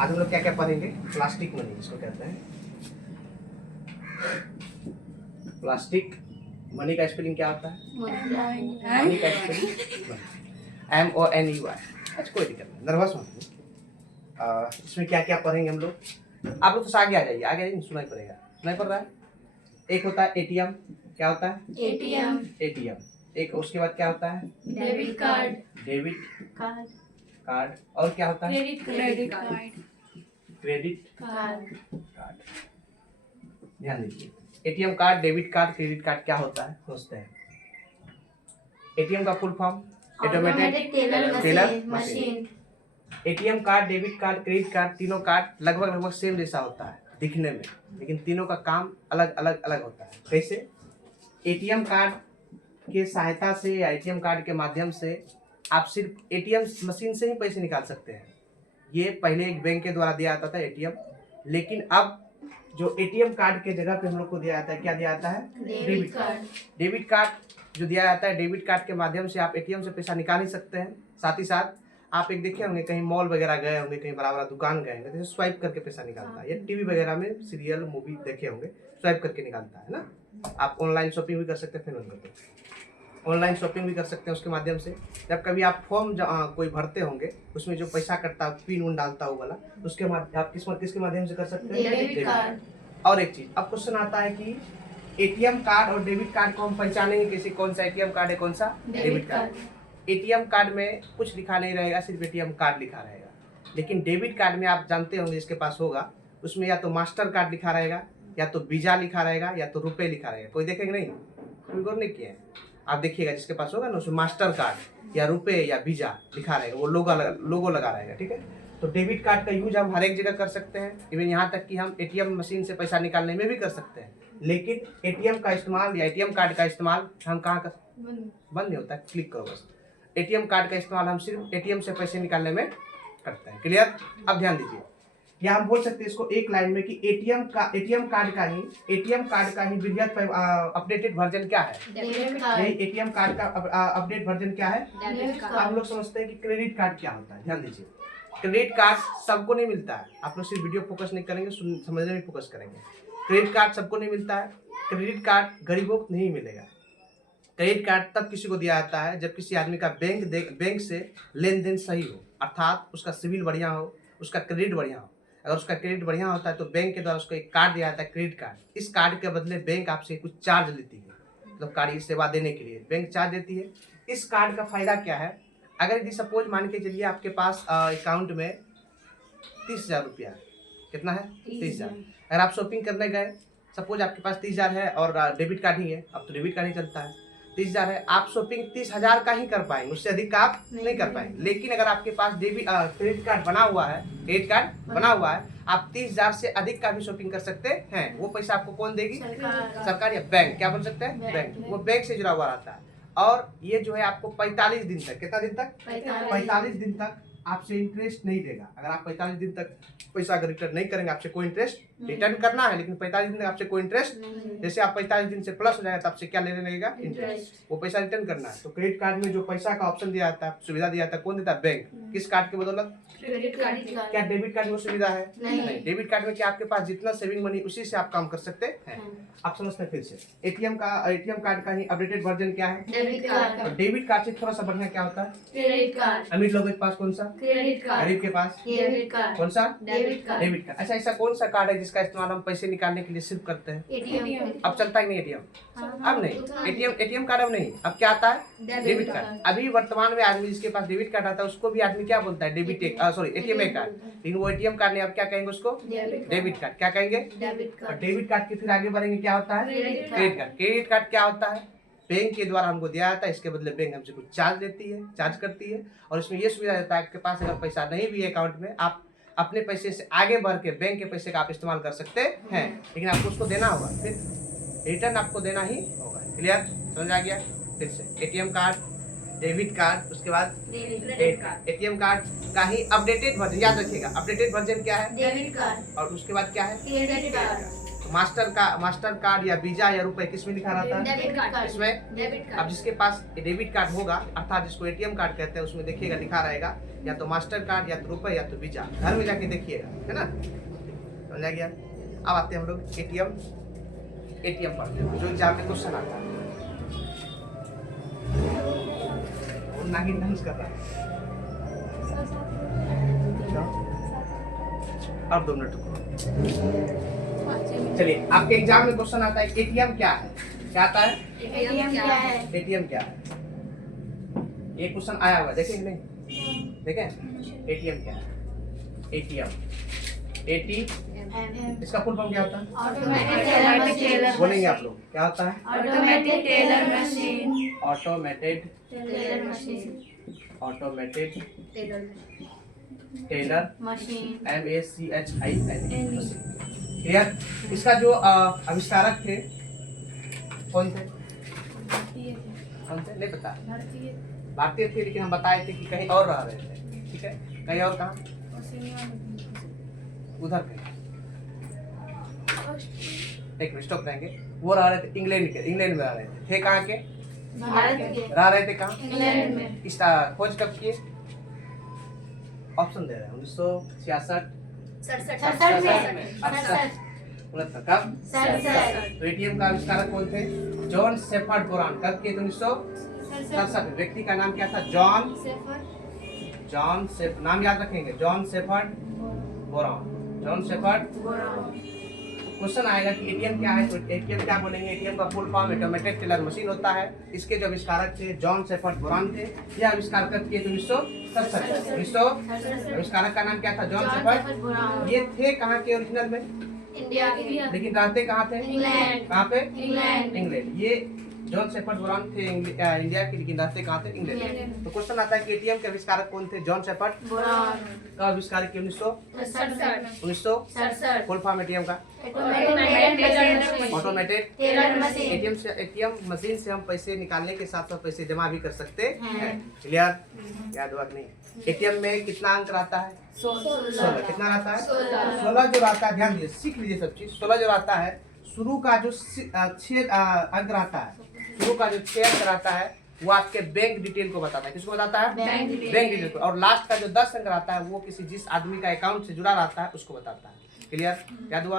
आज हम लोग क्या क्या पढ़ेंगे? प्लास्टिक मनी इसको कहते हैं। प्लास्टिक मनी का स्पेलिंग क्या होता है? मनी का स्पेलिंग MONEY। अच्छा कोई दिक्कत नहीं, नर्वस मत हो। इसमें क्या क्या पढ़ेंगे हम लोग? आप लोग तो आगे आ जाइए, आगे नहीं सुनाई पड़ेगा, सुनाई पड़ रहा है। एक होता है एटीएम, क्या होता है? एटीएम। एक उसके बाद क्या होता है? Debit card. Debit card. Card. और क्या होता है? Credit card. Credit card. Card. ध्यान दीजिए, ATM card, debit card, credit card क्या होता है समझते हैं। एटीएम का full form automated teller machine. ATM card, debit card, credit card, तीनों कार्ड लगभग सेम जैसा होता है दिखने में, लेकिन तीनों का काम अलग अलग होता है। कैसे? एटीएम कार्ड के सहायता से या एटीएम कार्ड के माध्यम से आप सिर्फ एटीएम मशीन से ही पैसे निकाल सकते हैं। ये पहले एक बैंक के द्वारा दिया जाता था एटीएम, लेकिन अब जो एटीएम कार्ड के जगह पे हम लोग को दिया जाता है, क्या दिया जाता है? Debit card. डेबिट कार्ड जो दिया जाता है, डेबिट कार्ड के माध्यम से आप एटीएम से पैसा निकाल ही सकते हैं। साथ ही साथ आप एक देखे होंगे, कहीं मॉल वगैरह गए होंगे, कहीं बड़ा बड़ा दुकान गए होंगे, तो स्वाइप करके पैसा निकालता है। या टीवी वगैरह में सीरियल मूवी देखे होंगे, स्वाइप करके निकालता है ना। आप ऑनलाइन शॉपिंग भी कर सकते हैं, ऑनलाइन शॉपिंग भी कर सकते हैं उसके माध्यम से। जब कभी आप फॉर्म कोई भरते होंगे, उसमें जो पैसा कटता है, पिन उन डालता है वो वाला, उसके माध्यम आप किसके माध्यम से कर सकते हैं? Debit card. और एक चीज, अब क्वेश्चन आता है कि एटीएम कार्ड और डेबिट कार्ड को हम पहचानेंगे कैसे? कौन सा एटीएम कार्ड है, कौन सा डेबिट कार्ड? एटीएम कार्ड में कुछ लिखा नहीं रहेगा, सिर्फ एटीएम कार्ड लिखा रहेगा। लेकिन डेबिट कार्ड में आप जानते होंगे, जिसके पास होगा उसमें या तो मास्टर कार्ड लिखा रहेगा, या तो वीजा लिखा रहेगा, या तो रुपए लिखा रहेगा। कोई देखेंगे नहीं, कोई गौर नहीं किया है। आप देखिएगा जिसके पास होगा ना, उसमें मास्टर कार्ड या रुपए या वीजा लिखा रहेगा, वो लोगो लगा रहेगा। ठीक है, तो डेबिट कार्ड का यूज हम हर एक जगह कर सकते हैं, इवन यहाँ तक कि हम एटीएम मशीन से पैसा निकालने में भी कर सकते हैं। लेकिन एटीएम का इस्तेमाल या एटीएम कार्ड का इस्तेमाल हम कहाँ कर? बंद नहीं होता है, क्लिक करो बस। एटीएम कार्ड का इस्तेमाल हम सिर्फ एटीएम से पैसे निकालने में करते हैं। क्लियर? अब ध्यान दीजिए, या हम बोल सकते हैं इसको एक लाइन में कि एटीएम कार्ड का ही वृहत अपडेटेड वर्जन क्या है? यही एटीएम कार्ड का अपडेट वर्जन क्या है? हम लोग समझते हैं कि क्रेडिट कार्ड क्या होता है। ध्यान दीजिए, क्रेडिट कार्ड सबको नहीं मिलता है। आप लोग सिर्फ वीडियो फोकस नहीं करेंगे, समझने में फोकस करेंगे। क्रेडिट कार्ड सबको नहीं मिलता है। क्रेडिट कार्ड गरीबों को नहीं मिलेगा। क्रेडिट कार्ड तब किसी को दिया जाता है जब किसी आदमी का बैंक से लेन देन सही हो, अर्थात उसका सिविल बढ़िया हो, उसका क्रेडिट बढ़िया हो। अगर उसका क्रेडिट बढ़िया होता है तो बैंक के द्वारा उसको एक कार्ड दिया जाता है, क्रेडिट कार्ड। इस कार्ड के बदले बैंक आपसे कुछ चार्ज लेती है, मतलब कार्ड की सेवा देने के लिए बैंक चार्ज देती है। इस कार्ड का फायदा क्या है? अगर यदि सपोज मान के चलिए आपके पास अकाउंट में 30,000 रुपया है। कितना है? 30,000। अगर आप शॉपिंग करने गए, सपोज आपके पास 30,000 है और डेबिट कार्ड ही है, अब तो डेबिट कार्ड ही चलता है। 30,000 है, आप शॉपिंग 30,000 का ही कर पाएंगे, उससे अधिक का आप नहीं कर पाएंगे। लेकिन अगर आपके पास क्रेडिट कार्ड बना हुआ है, आप 30,000 से अधिक का भी शॉपिंग कर सकते हैं। वो पैसा आपको कौन देगी? सरकार या बैंक। क्या बोल सकते हैं? बैंक। वो बैंक से जुड़ा हुआ रहता है। और ये जो है आपको 45 दिन तक, कितना दिन तक? 45 दिन तक आपसे इंटरेस्ट नहीं देगा। अगर आप 45 दिन तक पैसा अगर रिटर्न नहीं करेंगे, आपसे कोई इंटरेस्ट रिटर्न करना है, लेकिन 45 दिन तक आपसे कोई इंटरेस्ट, जैसे आप 45 दिन से प्लस हो जाएगा तो आपसे क्या लेने लगेगा? इंटरेस्ट। वो पैसा रिटर्न करना है। तो क्रेडिट कार्ड में जो पैसा का ऑप्शन दिया जाता है, सुविधा दिया जाता है, कौन देता है? बैंक। किस कार्ड के बदौलत? Credit card. क्या डेबिट कार्ड में सुविधा है? नहीं। डेबिट कार्ड में क्या आपके पास जितना सेविंग मनी उसी से आप काम कर सकते हैं। आप समझते हैं? फिर से एटीएम कार्ड का ही अपडेटेड वर्जन क्या है? डेबिट कार्ड से थोड़ा सा बढ़िया क्या होता है? Credit card. अमीर लोगों के पास कौन सा? Credit card. गरीब के पास डेबिट कार्ड। कौन सा? Debit card. Debit card. अच्छा, ऐसा कौन सा कार्ड है जिसका इस्तेमाल हम पैसे निकालने के लिए सिर्फ करते हैं? एटीएम। अब चलता ही नहीं एटीएम। अब नहीं एटीएम कार्ड, अब नहीं। अब क्या आता है? Debit card. अभी वर्तमान में आदमी जिसके पास डेबिट कार्ड आता है उसको भी आदमी क्या बोलता है? ATM card. लेकिन वो एटीएम कार्ड नहीं, अब क्या कहेंगे उसको? Debit card. क्या कहेंगे? और डेबिट कार्ड के फिर आगे बढ़ेंगे, क्या होता है? Credit card. क्रेडिट कार्ड क्या होता है? बैंक के द्वारा हमको दिया जाता है, इसके बदले बैंक हमसे कुछ चार्ज करती है। और इसमें ये सुविधा रहता है, आपके पास अगर पैसा नहीं भी है अकाउंट में, आप अपने पैसे से आगे बढ़ के बैंक के पैसे का आप इस्तेमाल कर सकते हैं, लेकिन आपको उसको देना होगा, फिर रिटर्न आपको देना ही होगा। क्लियर? समझ आ गया? फिर से एटीएम कार्ड, डेबिट कार्ड, उसके बाद क्रेडिट कार्ड। एटीएम कार्ड का ही अपडेटेड वर्जन, याद रखिएगा अपडेटेड वर्जन क्या है? Debit card. और उसके बाद क्या है? Credit card. तो मास्टर कार्ड या वीजा या रुपए किस में लिखा रहता है? Debit card. इसमें। डेबिट अब कार्ड। जिसके पास डेबिट कार्ड होगा अर्थात जिसको एटीएम कार्ड कहते हैं उसमें देखिएगा लिखा रहेगा या तो मास्टर कार्ड या तो रुपए या तो वीजा। घर में जाके देखिएगा, है ना? समझ आ गया? अब आते हैं हम लोग एटीएम पढ़ते हैं जो एग्जाम में क्वेश्चन आता है। वो नागिन डांस कर रहा है। अब 2 मिनट रुको। चलिए, आपके एग्जाम में क्वेश्चन आता है एटीएम क्या है? क्या आता है? एटीएम क्या है? एटीएम क्या है? ये क्वेश्चन आया हुआ देखें कि नहीं? देखें एटीएम क्या है? एटीएम इसका फुल फॉर्म क्या होता है? Automatic teller machine. बोलेंगे आप लोग क्या होता है? Automatic teller machine. Automated teller machine. Automated teller teller machine. MACHIN। Clear? इसका जो आविष्कारक थे कौन थे? कौन थे? नहीं पता। भारतीय थे लेकिन हम बताए थे कि कहीं और रह रहे थे। ठीक है, कहीं और कहाँ? उधर कहीं एक मिनट स्टॉप करेंगे। वो रह रहे थे इंग्लैंड में रह रहे थे कहाँ के? भारत के। रह रहे थे कहाँ? इंग्लैंड में। इस खोज कब किए? ऑप्शन दे रहे हैं 1966 67 में। 69 कब? 67। तो एटीएम का आविष्कारक कौन थे? John shepherd boron. कब किए? 1967। व्यक्ति का नाम क्या था? John shepherd. नाम याद रखेंगे, John shepherd boron. John shepherd. Question आएगा कि एटीएम क्या है, तो एटीएम क्या बोलेंगे? एटीएम का full form automated teller machine होता है। इसके जो आविष्कारक थे जॉन शेफर्ड बोरान थे। यह आविष्कार कब किए? 1967। आविष्कारक का नाम क्या था? John shepherd. ये थे कहाँ के ओरिजिनल में? इंडिया के। लेकिन रहते कहाँ थे? इंग्लैंड। कहाँ पे? इंग्लैंड। इंग्लैंड। ये जॉन शेफर्ड बोरान थे इंडिया के लेकिन रहते कहाँ थे? इंग्लैंड। तो क्वेश्चन आता है कि एटीएम के आविष्कारक कौन थे? John shepherd boron. का आविष्कार किया 1967। फुल फॉर्म एटीएम का automated teller machine. ATM machine से हम पैसे निकालने के साथ साथ पैसे जमा भी कर सकते हैं। क्लियर? याद हुआ कि नहीं? एटीएम में कितना अंक रहता है? 16। कितना रहता है? 16 जो रहता है, ध्यान दीजिए, सीख लीजिए सब चीज। 16 जो रहता है, शुरू का जो 6 अंक रहता है, शुरू का जो 6 अंक रहता है वो आपके बैंक डिटेल को बताता है। किसको बताता है? बैंक डिटेल को। और लास्ट का जो 10 अंक रहता है वो किसी जिस आदमी का अकाउंट से जुड़ा रहता है उसको बताता है। क्लियर? याद हुआ?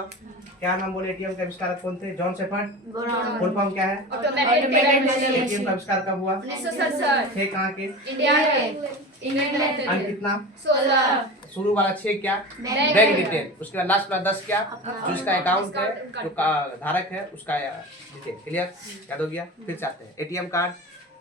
क्या नाम बोले? एटीएम के आविष्कारक कौन थे? John shepherd. Boron. Full form क्या है? Automatic teller machine. एटीएम का आविष्कार कब हुआ? 1967। थे कहाँ के? इंडिया के। इंग्लैंड अंक के। कितना? 16। शुरू वाला 6 क्या? Bank bank detail. उसके बाद लास्ट वाला 10 क्या? जो उसका अकाउंट है, जो धारक है उसका डिटेल। क्लियर? याद हो गया? फिर से आते हैं एटीएम कार्ड।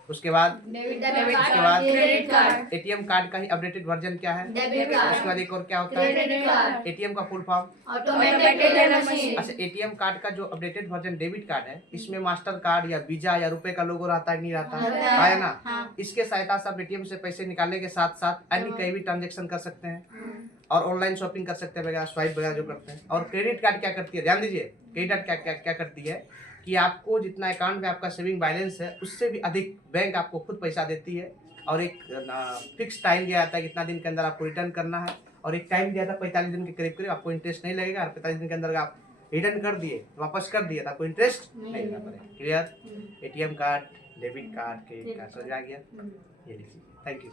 उसके बाद डेबिट उसके बाद क्रेडिट कार्ड। एटीएम कार्ड का ही अपडेटेड वर्जन क्या है? Debit card. उसके बाद एक और क्या होता है? Credit card. एटीएम का full form automatic teller machine. अच्छा, एटीएम कार्ड का जो अपडेटेड वर्जन डेबिट कार्ड है इसमें मास्टर कार्ड या वीजा या रुपए का लोगो रहता है नहीं रहता है ना? हाँ। इसके सहायता से आप एटीएम से पैसे निकालने के साथ साथ अन्य कहीं भी ट्रांजेक्शन कर सकते हैं और ऑनलाइन शॉपिंग कर सकते हैं वगैरह, स्वाइप वगैरह जो करते हैं। और क्रेडिट कार्ड क्या करती है? ध्यान दीजिए, क्रेडिट कार्ड क्या क्या क्या करती है कि आपको जितना अकाउंट में आपका सेविंग बैलेंस है उससे भी अधिक बैंक आपको खुद पैसा देती है और एक फिक्स टाइम दिया जाता है कितना दिन के अंदर आपको रिटर्न करना है और एक टाइम दिया था 45 दिन के करीब करीब। आपको इंटरेस्ट नहीं लगेगा और 45 दिन के अंदर आप रिटर्न कर दिए, वापस कर दिए तो आपको इंटरेस्ट नहीं देना पड़ेगा। Clear? ATM card, debit card, credit card समझ आ गया? ये लीजिए। Thank you.